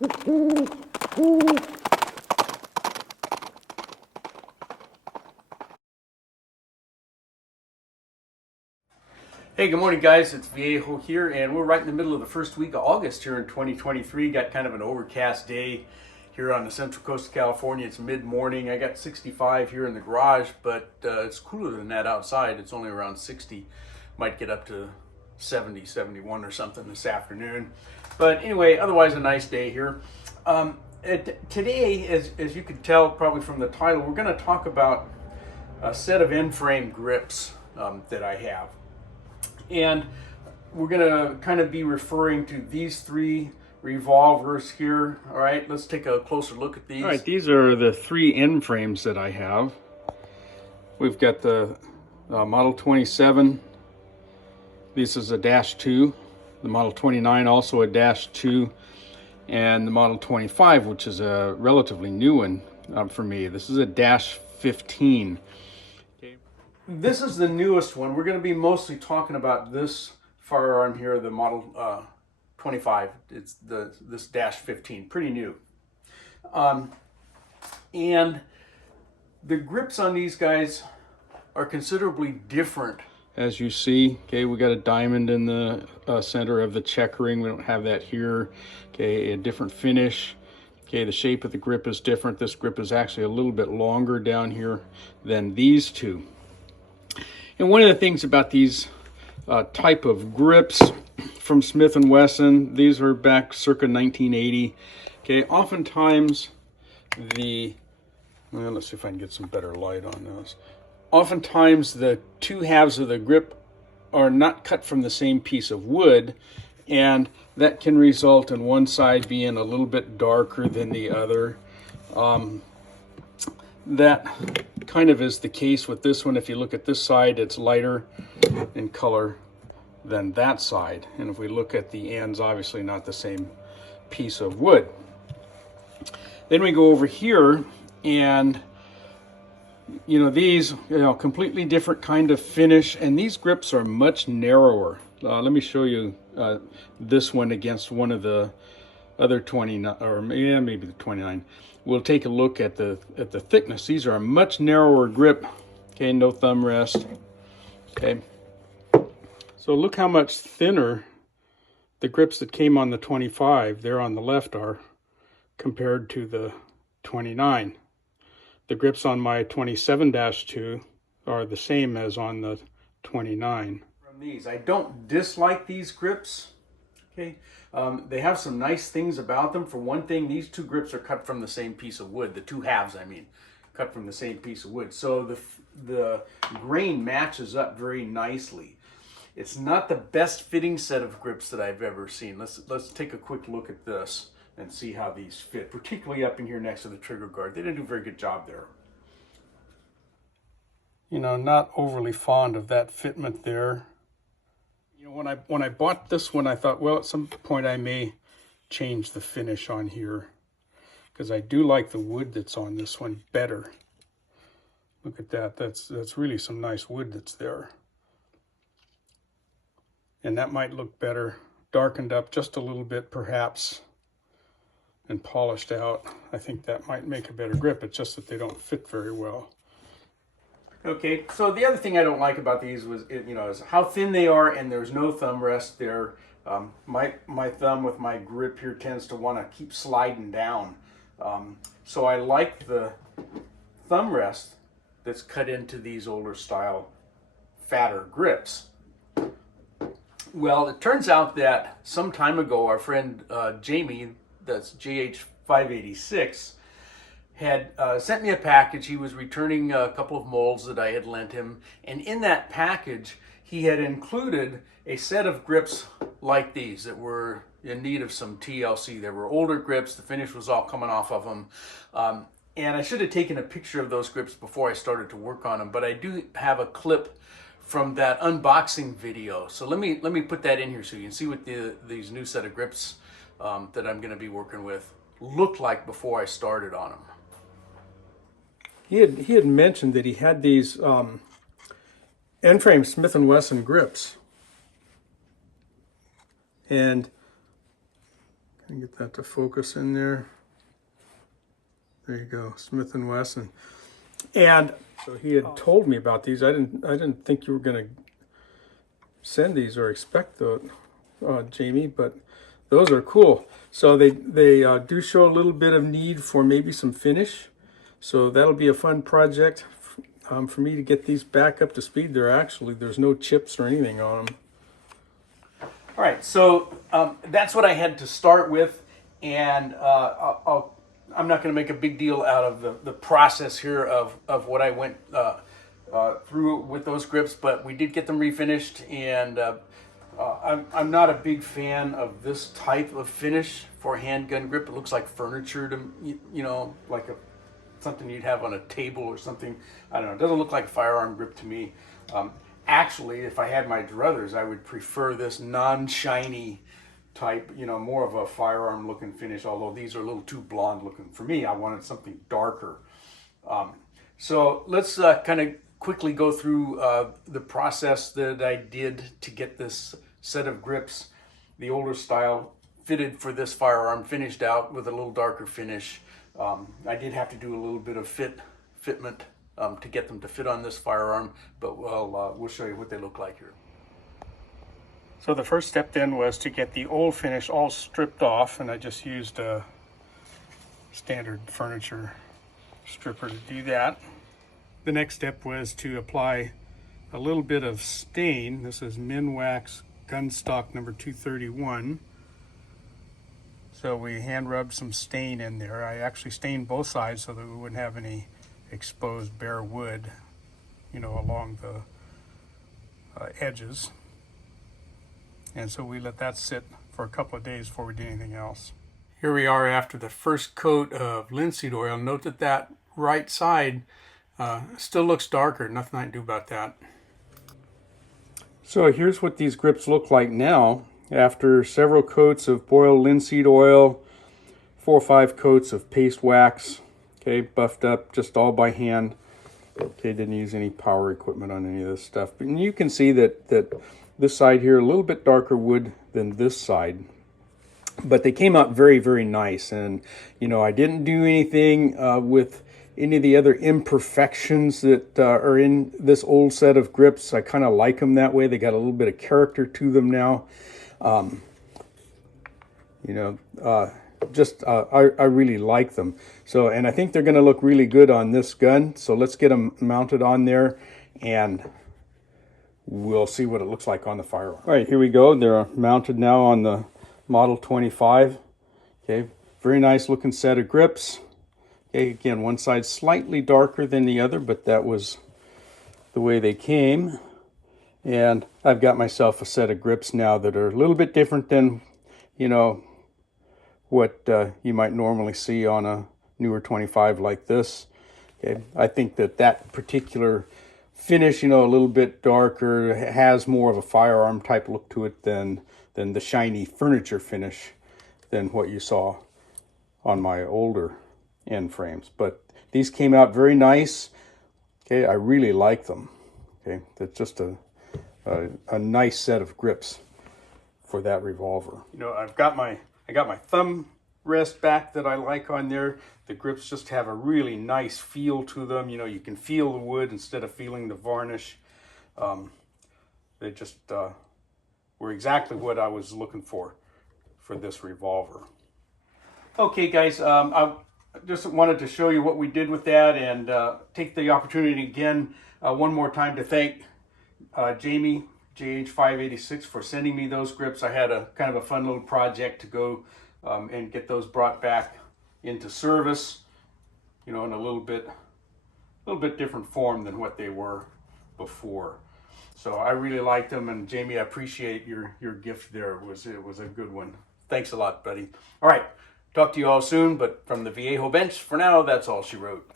Hey, good morning guys, it's Viejo here, and we're right in the middle of the first week of August here in 2023. Got kind of an overcast day here on the central coast of California. It's mid-morning. I got 65 here in the garage, but it's cooler than that outside. It's only around 60. Might get up to 70, 71 or something this afternoon. But anyway, otherwise a nice day here. Today, as you can tell probably from the title, we're going to talk about a set of N-frame grips that I have. And we're going to kind of be referring to these three revolvers here. All right, let's take a closer look at these. All right, these are the three N-frames that I have. We've got the Model 27. This is a -2. The Model 29 also a -2. And the Model 25, which is a relatively new one for me. This is a -15. This is the newest one. We're going to be mostly talking about this firearm here, the Model 25. It's this -15, pretty new. And the grips on these guys are considerably different. As you see, okay, we got a diamond in the center of the checkering. We don't have that here. Okay, a different finish. Okay, the shape of the grip is different. This grip is actually a little bit longer down here than these two. And one of the things about these type of grips from Smith and Wesson, these are back circa 1980. Okay, oftentimes well, let's see if I can get some better light on this. Oftentimes the two halves of the grip are not cut from the same piece of wood, and that can result in one side being a little bit darker than the other. That kind of is the case with this one. If you look at this side, it's lighter in color than that side. And if we look at the ends, obviously not the same piece of wood. Then we go over here, and these, completely different kind of finish, and these grips are much narrower. Let me show you this one against one of the other 29, or maybe the 29. We'll take a look at the thickness. These are a much narrower grip. Okay, no thumb rest. Okay, so look how much thinner the grips that came on the 25 there on the left are compared to the 29. The grips on my 27-2 are the same as on the 29. From these, I don't dislike these grips. Okay, they have some nice things about them. For one thing, these two grips are cut from the same piece of wood. The two halves, I mean, cut from the same piece of wood. So the grain matches up very nicely. It's not the best fitting set of grips that I've ever seen. Let's take a quick look at this and see how these fit, particularly up in here next to the trigger guard. They didn't do a very good job there. Not overly fond of that fitment there. When I bought this one, I thought, well, at some point I may change the finish on here, because I do like the wood that's on this one better. Look at that. That's really some nice wood that's there. And that might look better, darkened up just a little bit perhaps, and polished out. I think that might make a better grip. It's just that they don't fit very well. Okay, so the other thing I don't like about these is how thin they are, and there's no thumb rest there. My thumb with my grip here tends to want to keep sliding down. So I like the thumb rest that's cut into these older style, fatter grips. Well, it turns out that some time ago, our friend Jamie, that's JH586, had sent me a package. He was returning a couple of molds that I had lent him, and in that package he had included a set of grips like these that were in need of some TLC. They were older grips, the finish was all coming off of them, and I should have taken a picture of those grips before I started to work on them, but I do have a clip from that unboxing video, so let me put that in here so you can see what these new set of grips that I'm going to be working with looked like before I started on them. He had mentioned that he had these N-frame Smith and Wesson grips, and And get that to focus in there. There you go, Smith and Wesson. And so he had told me about these. I didn't think you were going to send these or expect those, Jamie, but those are cool. So they do show a little bit of need for maybe some finish. So that'll be a fun project for me to get these back up to speed. There's no chips or anything on them. All right, so that's what I had to start with, and I'm not going to make a big deal out of the process here of what I went through with those grips, but we did get them refinished, and I'm not a big fan of this type of finish for a handgun grip. It looks like furniture to, you know, like something you'd have on a table or something. I don't know. It doesn't look like a firearm grip to me. Actually, if I had my druthers, I would prefer this non-shiny type, you know, more of a firearm looking finish, although these are a little too blonde looking. For me, I wanted something darker. So let's kind of quickly go through the process that I did to get this set of grips, the older style, fitted for this firearm, finished out with a little darker finish. I did have to do a little bit of fitment to get them to fit on this firearm, but we'll show you what they look like here. So the first step then was to get the old finish all stripped off, and I just used a standard furniture stripper to do that. The next step was to apply a little bit of stain. This is Minwax Gunstock number 231. So we hand rubbed some stain in there. I actually stained both sides so that we wouldn't have any exposed bare wood, you know, along the edges. And so we let that sit for a couple of days before we did anything else. Here we are after the first coat of linseed oil. Note that that right side still looks darker. Nothing I can do about that. So here's what these grips look like now after several coats of boiled linseed oil, 4 or 5 coats of paste wax. Okay, buffed up just all by hand. Okay, didn't use any power equipment on any of this stuff. But you can see that this side here, a little bit darker wood than this side. But they came out very, very nice. And, you know, I didn't do anything with any of the other imperfections that are in this old set of grips. I kind of like them that way. They got a little bit of character to them now. You know, I really like them. So, and I think they're going to look really good on this gun. So let's get them mounted on there and we'll see what it looks like on the firearm. All right, here we go. They're mounted now on the Model 25. Okay, very nice looking set of grips. Okay, again, one side slightly darker than the other, but that was the way they came. And I've got myself a set of grips now that are a little bit different than, you know, what you might normally see on a newer 25 like this. Okay, I think that particular finish, you know, a little bit darker, has more of a firearm type look to it than the shiny furniture finish than what you saw on my older N-frames. But these came out very nice. Okay, I really like them. Okay, that's just a nice set of grips for that revolver. You know, I got my thumb rest back that I like on there. The grips just have a really nice feel to them. You know, you can feel the wood instead of feeling the varnish. They just were exactly what I was looking for this revolver. Okay, guys, I just wanted to show you what we did with that and take the opportunity again one more time to thank Jamie, JH586, for sending me those grips. I had a kind of a fun little project to go and get those brought back into service, you know, in a little bit different form than what they were before. So I really liked them, and Jamie, I appreciate your gift there. It was a good one. Thanks a lot, buddy. All right, talk to you all soon, but from the Viejo bench, for now, that's all she wrote.